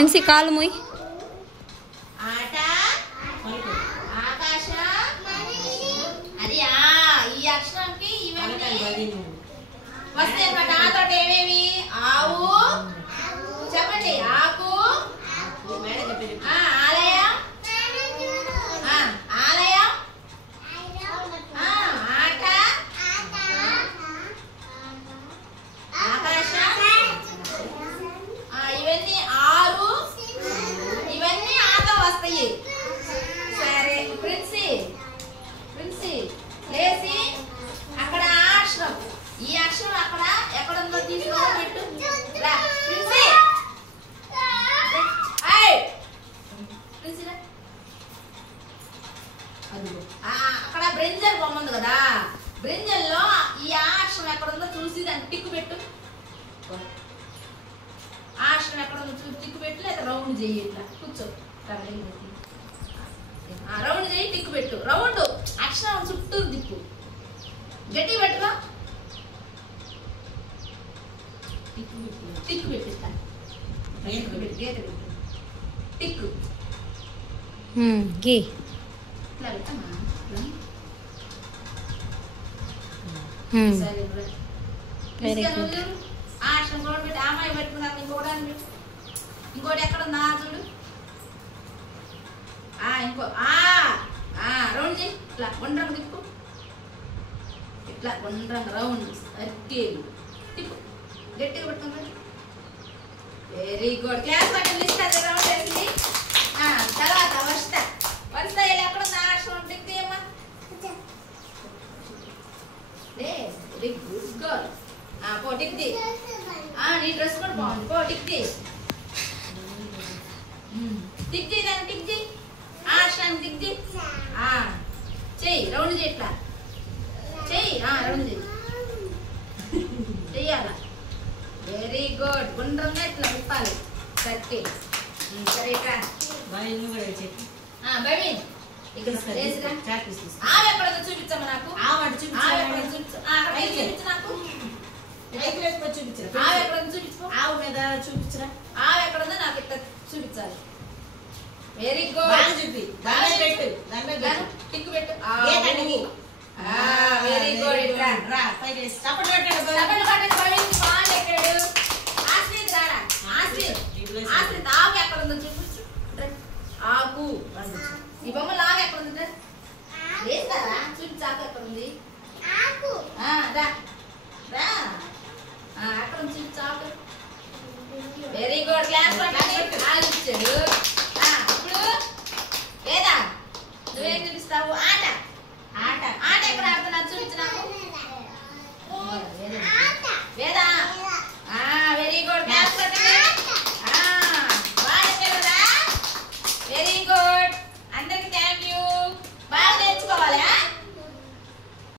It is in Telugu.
ప్రిన్సీ కాలు మూయి. ఆట ఆకాశ అది ఈ అక్షరానికి ఇవన్నీ వస్తాయి అన్నమాట. ఆతో ఏమేమి ఆవు చెప్పండి, ఆకు, ఆలయం, ఆలయం, ఆట, ఆకాశ, ఇవన్నీ ఆరు, ఇవన్నీ ఆతో వస్తాయి. సరే ప్రిన్సీ లేచి అక్కడ అక్షరం, ఈ అక్షరం అక్కడ ఎక్కడ ఉందో తీసుకొని పెట్టు. ప్రిన్సీ అక్కడ బ్రింజల్ బొమ్మ ఉంది కదా, బ్రింజల్లో ఈ అక్షరం ఎక్కడ ఉందో చూసి దాన్ని టిక్కు పెట్టు. అక్షరం ఎక్కడ ఉందో చూసి టిక్కు పెట్టు, లేదా రౌండ్ చెయ్యి. ఇట్లా కూర్చో, రౌండ్ చెయ్యి, టిక్కు పెట్టు. రౌండ్ అక్షరం చుట్టూ దిక్కు, గట్టి పెట్టురా. టిక్కు పెట్టు, టిక్కు గీ ఇట్లా పెట్టమ్మా. Very good. అక్షరం కూడా పెట్టి అమ్మాయి పెట్టుకున్నాను. ఇంకోటి ఎక్కడ ఉందా చూడు. ఇంకో రౌండ్ చేయి, ఇట్లా గుండ్రంగా తిప్పు, ఇట్లా గుండ్రంగా రౌండ్ సర్కిల్ తిప్పు, గట్టిగా పట్టుకోండి. Very good. క్లాస్ పట్టింది ఇస్తారు రౌండ్ వేసింది. తర్వాత వరుస ఎక్కడ ఉందా అక్షరం టిక్కి అమ్మా. Very good girl. పో టిక్ది. నీ డ్రెస్ కూడా బాగుంది. పో టిక్ది, టిక్ది, దాన్ని టిక్ది, అక్షరాన్ని టిక్ది. చెయ్యి రౌండ్ చేయి, ఇట్లా చెయ్యి, రౌండ్ చెయ్యి, చెయ్యాలా. Very good. గుండ్రంగా ఇట్లా విప్పాలి సర్కిల్. సరే ఇక్కడ భవీన్ ఇక్కడ ఆవు ఎక్కడ చూపించమ్మా నాకు. ఆవు చూపించు నాకు. ఆవు ఎక్కడ చూపించు. ఆవు మీద చూపించరా. ఆవు ఎక్కడ ఉందో నాకు ఇట్లా చూపించాలి. Very good. చూపి టిక్కు పెట్టు. Very good. ఇట్లా చప్పట్లు పెట్టండి. బాగా ఎక్కాడు. ఆశ్రిత్ రారా. ఆశ్రిత్ ఆకు ఎక్కడ ఉందో చూపించు. ఆకు ఈ బొమ్మ లాగా ఎక్కడ ఉంది వేస్తారా చూపించు. ఆకు ఎక్కడ ఉంది. రా అక్కడ చూపించు ఆకు. Very good. క్లాస్